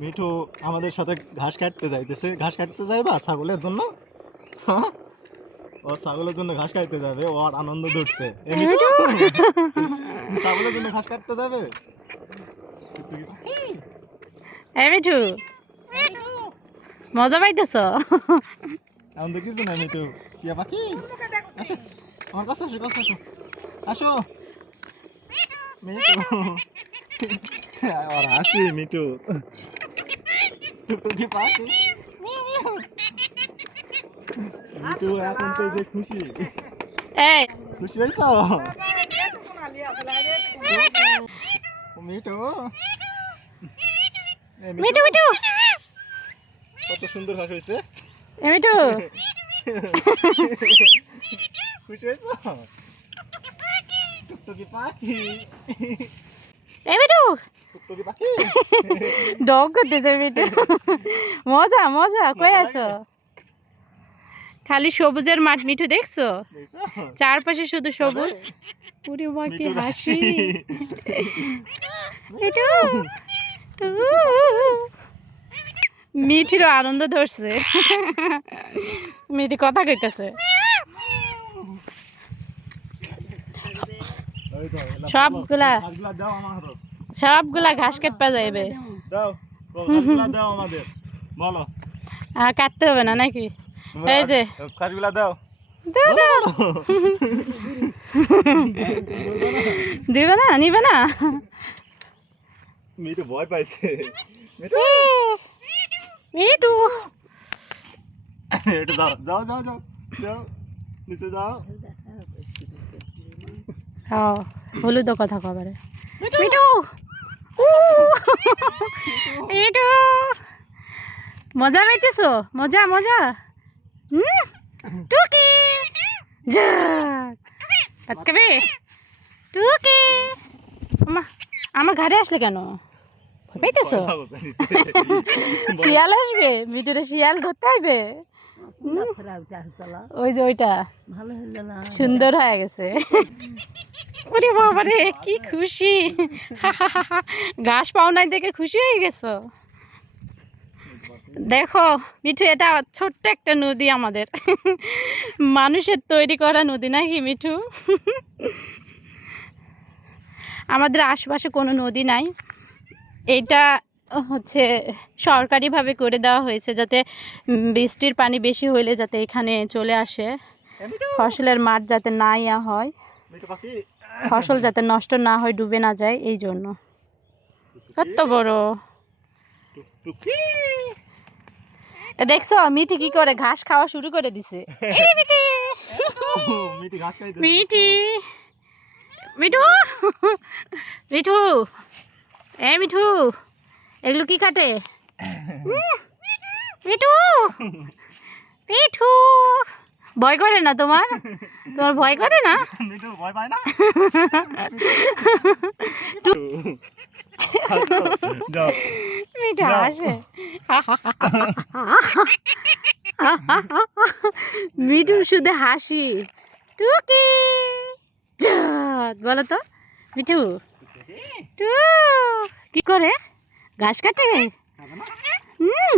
মিঠু আমাদের সাথে ঘাস কাটতে যাইতেছে। ঘাস কাটতে যাইবা ছাগলের জন্য? হ্যাঁ? ও ছাগলের জন্য ঘাস কাটতে যাবে ও আর আনন্দ ধরছে। ছাগলের জন্য ঘাস কাটতে যাবে? মিঠু! মজা পাইতেছ? এখন তো কিছু না মিঠু? টিয়া পাখি? আসো আমার কাছে আসো কাছে আসো। আসো। মিঠু! আর হাসি মিঠু। টুকটুকি পাখি মিঠু এখন তো যে খুশি এই খুশি হয়েছ মিঠু। মিঠু মিঠু কত সুন্দর ঘাস হয়েছে খুশি হয়েছ টুকটুকি পাখি এই ডগ করতেছে মিঠু মজা মজা। কই আছো? খালি সবুজের মাঠ মিঠু দেখছ? চারপাশে শুধু সবুজ। পুরি মা কি হাসি। মিঠু মিঠিরও আনন্দ ধরছে। মিঠি কথা কইতেছে। সবগুলা। সবগুলা ঘাস কাটপা যাইবে। দাও ও, ঘাসগুলা দাও আমাদের বলো। কাটতে হবে না নাকি? এই যে। ঘাসগুলা দাও। দিবে না নিবে না। মিঠু ভয় পাইছে। মিঠু। যাও যাও যাও যাও যাও নিচে যাও। ও হলুদ কথা কবারে মিঠু! মিঠু মজা পাইতেছো? মজা মজা। হুম টুকি। খাবে? টুকি। আমা আমার ঘাড়ে আসলে কেন? ভয় পাইতেছো। শিয়াল আসবে মিঠুরে শিয়াল ধরতে আসবে। ওই যে ওইটা। সুন্দর হয়ে গেছে। ওরে বাবারে কি খুশি। ঘাস পাও নাই দেখে খুশি হয়ে গেছো? দেখো মিঠু এটা ছোট্ট একটা নদী আমাদের। মানুষের তৈরি করা নদী নাকি মিঠু? আমাদের আশপাশে কোনো নদী নাই। এটা হচ্ছে সরকারিভাবে করে দেওয়া হয়েছে যাতে বৃষ্টির পানি বেশি হইলে যাতে এখানে চলে আসে। ফসলের মাঠ যাতে না ইয়া হয়। ফসল যাতে নষ্ট না হয় ডুবে না যায় এই জন্য। কত বড়। দেখছ মিঠি কি করে ঘাস খাওয়া শুরু করে দিছে। মিঠি! মিঠু! মিঠু! এ মিঠু! এগুলো কি কাটে মিঠু মিঠু ভয় করে না তোমার? তোমার ভয় করে না? মিঠু ভয় পায় না? যাও। মিঠু যাও। হাসে। মিঠু শুধু হাসি। টুকি! বলো তো। মিঠু। টু কি করে? ঘাস কাটে? হুম।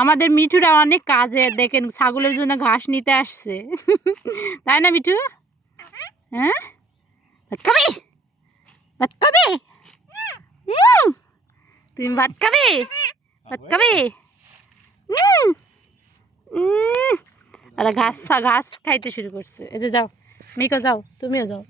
আমাদের মিঠুরা অনেক কাজে দেখেন ছাগলের জন্য ঘাস নিতে আসছে। তাই না মিঠু? হ্যাঁ? ভাত খাবি? ভাত খাবি? তুমি ভাত খাবে? ভাত খাবে? আর ঘাস ঘাস খাইতে শুরু করছে। এই যে যাও মিকো যাও তুমিও যাও।